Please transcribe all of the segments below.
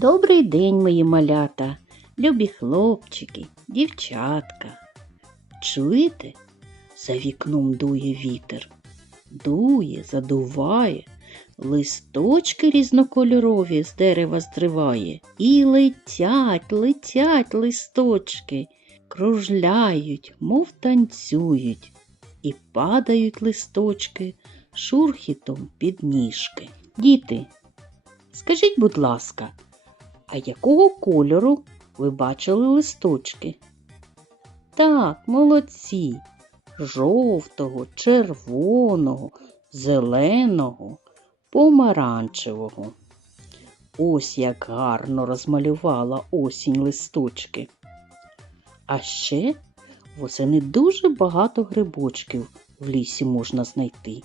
Добрий день, мої малята, любі хлопчики, дівчатка. Чуєте? За вікном дує вітер. Дує, задуває, листочки різнокольорові з дерева стриває. І летять, летять листочки, кружляють, мов танцюють, і падають листочки шурхітом під ніжки. Діти, скажіть, будь ласка, а якого кольору ви бачили листочки? Так, молодці, жовтого, червоного, зеленого, помаранчевого. Ось як гарно розмалювала осінь листочки. А ще восени дуже багато грибочків в лісі можна знайти,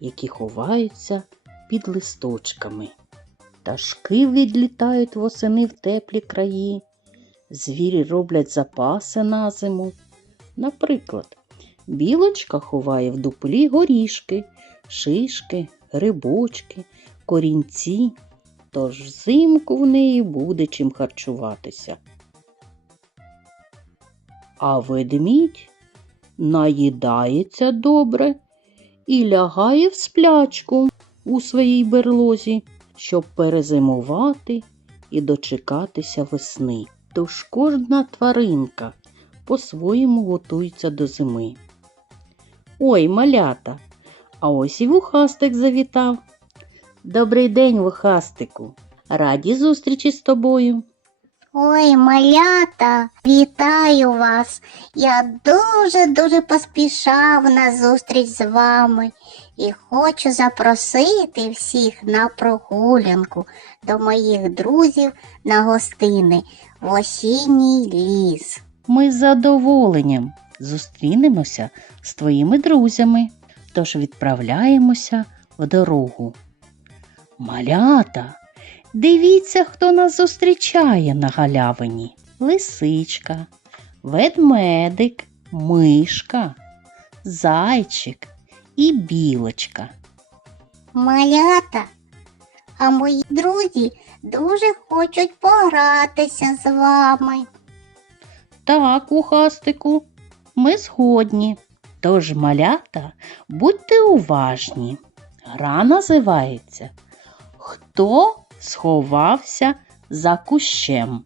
які ховаються під листочками. Пташки відлітають восени в теплі краї, звірі роблять запаси на зиму. Наприклад, білочка ховає в дуплі горішки, шишки, грибочки, корінці, тож взимку в неї буде чим харчуватися. А ведмідь наїдається добре і лягає в сплячку у своїй берлозі, щоб перезимувати і дочекатися весни. Тож кожна тваринка по-своєму готується до зими. Ой, малята, а ось і вухастик завітав. Добрий день, вухастику. Раді зустрічі з тобою. Ой, малята, вітаю вас. Я дуже-дуже поспішав на зустріч з вами і хочу запросити всіх на прогулянку до моїх друзів на гостини в осінній ліс. Ми з задоволенням зустрінемося з твоїми друзями, тож відправляємося в дорогу. Малята, дивіться, хто нас зустрічає на галявині. Лисичка, ведмедик, мишка, зайчик і білочка. Малята, а мої друзі дуже хочуть погратися з вами. Так, ухастику, ми згодні. Тож, малята, будьте уважні. Гра називається Хто сховався за кущем?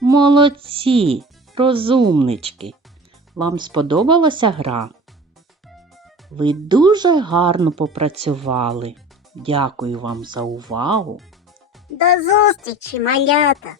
Молодці, розумнички. Вам сподобалася гра? Ви дуже гарно попрацювали. Дякую вам за увагу. До зустрічі, малята!